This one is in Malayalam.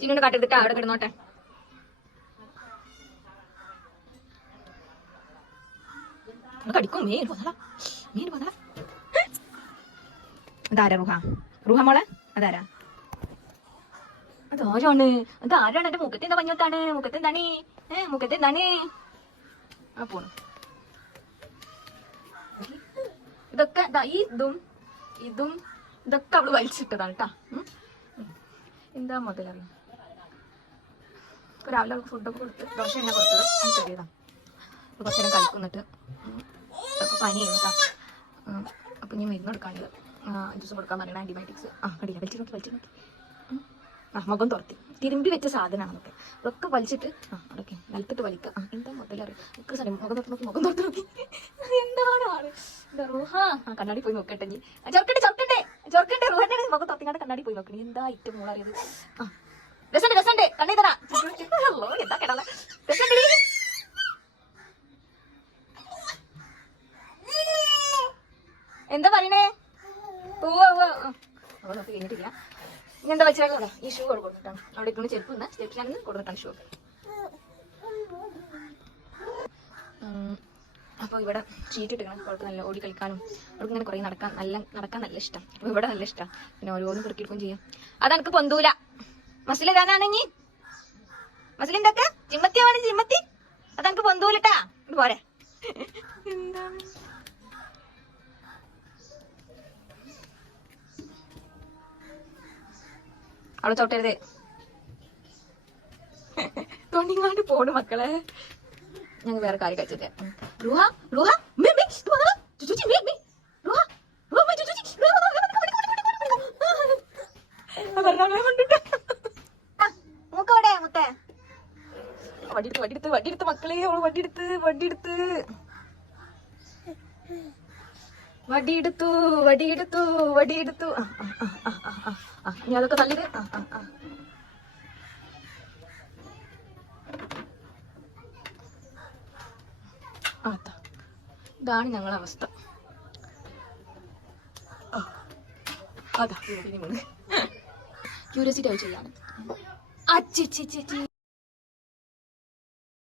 ചിന്നുവിനെ കാട്ടെടുത്തിട്ടാ അവിടെ കിടന്നോട്ടെ. കടിക്കും മീൻ പോതാ മീൻ പോതാ. അതാരാ റുഹ? റുഹ മോളെ അതാരാ? അതാരാണ്? അതാരാണ്? എന്റെ മുഖത്തിന്റെ പഞ്ഞത്താണ്. മുഖത്തെന്താണ്? മുഖത്തെന്താണ്? ആ പോണു. ഇതൊക്കെ ഇതും ഇതും ഇതൊക്കെ അവള് വലിച്ചിട്ടതാണ് കേട്ടാ. എന്താ മുതലറിയാം. രാവിലെ അവൾക്ക് ഫുഡൊക്കെ കൊടുത്ത് ദോശ എണ്ണ കൊടുത്തത് ചെറിയതാ. കുറച്ച് നേരം കഴിക്കുന്നിട്ട് ഇതൊക്കെ പനിയായിരുന്നു കേട്ടോ. അപ്പൊ ഞാൻ മരുന്ന് കൊടുക്കാനുള്ളത് ജ്യൂസ് കൊടുക്കാൻ പറയണ ആന്റിബയോട്ടിക്സ്. കടിയില്ല വലിച്ചു നോക്കി മുഖം തുറത്തി തിരുമ്പി വെച്ച സാധനമാണ് അതൊക്കെ. അതൊക്കെ വലിച്ചിട്ട് അതൊക്കെ നിലത്തിട്ട് വലിക്കുക. എന്താ മുതലറിയാം. ഒക്കെ സാധനം മുഖം തുറത്ത് നോക്കി എന്താണ് ആള്. എന്താ റൂഹ? കണ്ണാടി പോയി നോക്കട്ടെ. നീ ചൊർക്കട്ടെ റൂഹന്റെ മുഖം തുറത്തിങ്ങാണ്ട് കണ്ണാടി പോയി നോക്കണേ. എന്താ ഇറ്റ മോളറിയത്. രസണ്ട് കണ്ണി തരാ. എന്താ കേട്ടാ രസണ്ട്. എന്താ പറയണേ? നോക്കി കഴിഞ്ഞിട്ടില്ല. ഇനി എന്താ വെച്ചാൽ ഈ ഷൂ കൊടുത്തിട്ടാണ് അവിടെ ഇരിക്കുന്ന ചെരുപ്പ് സ്റ്റെപ്സിനാണ് കൊടുത്തിട്ടാണ് ഷൂ ഒക്കെ. അപ്പോൾ ഇവിടെ ഷീറ്റ് ഇട്ടിക്കണം. അവൾക്ക് നല്ല ഓടി കളിക്കാനും അവൾക്ക് ഇങ്ങനെ കുറേ നടക്കാൻ നല്ല ഇഷ്ടം. അപ്പോൾ ഇവിടെ നല്ല ഇഷ്ടമാണ്. പിന്നെ ഓരോന്നും പെറുക്കിയെടുക്കുകയും ചെയ്യും. അതെനിക്ക് പൊന്തൂല. മസിൽ ഏതാണെങ്കിൽ മസിലിൻ്റെ ഒക്കെ ചിമ്മത്തിയാണ് ചിമ്മത്തി. അതെനിക്ക് പൊന്തൂലിട്ടാ. ഇത് പോരെ. എന്താണ് അവിടെ ചവിട്ടരുത്. തൊണ്ടിങ്ങാണ്ട് പോണു മക്കളെ. ഞങ്ങൾ വേറെ കാര്യം കഴിച്ചിട്ട് വടിയെടുത്ത് മക്കളെ. വടിയെടുത്തു. ഇനി അതൊക്കെ തള്ളിത്. ഇതാണ് ഞങ്ങളുടെ അവസ്ഥ. അതാ ക്യൂരിയോസിറ്റി ആവശ്യമില്ലാണ്.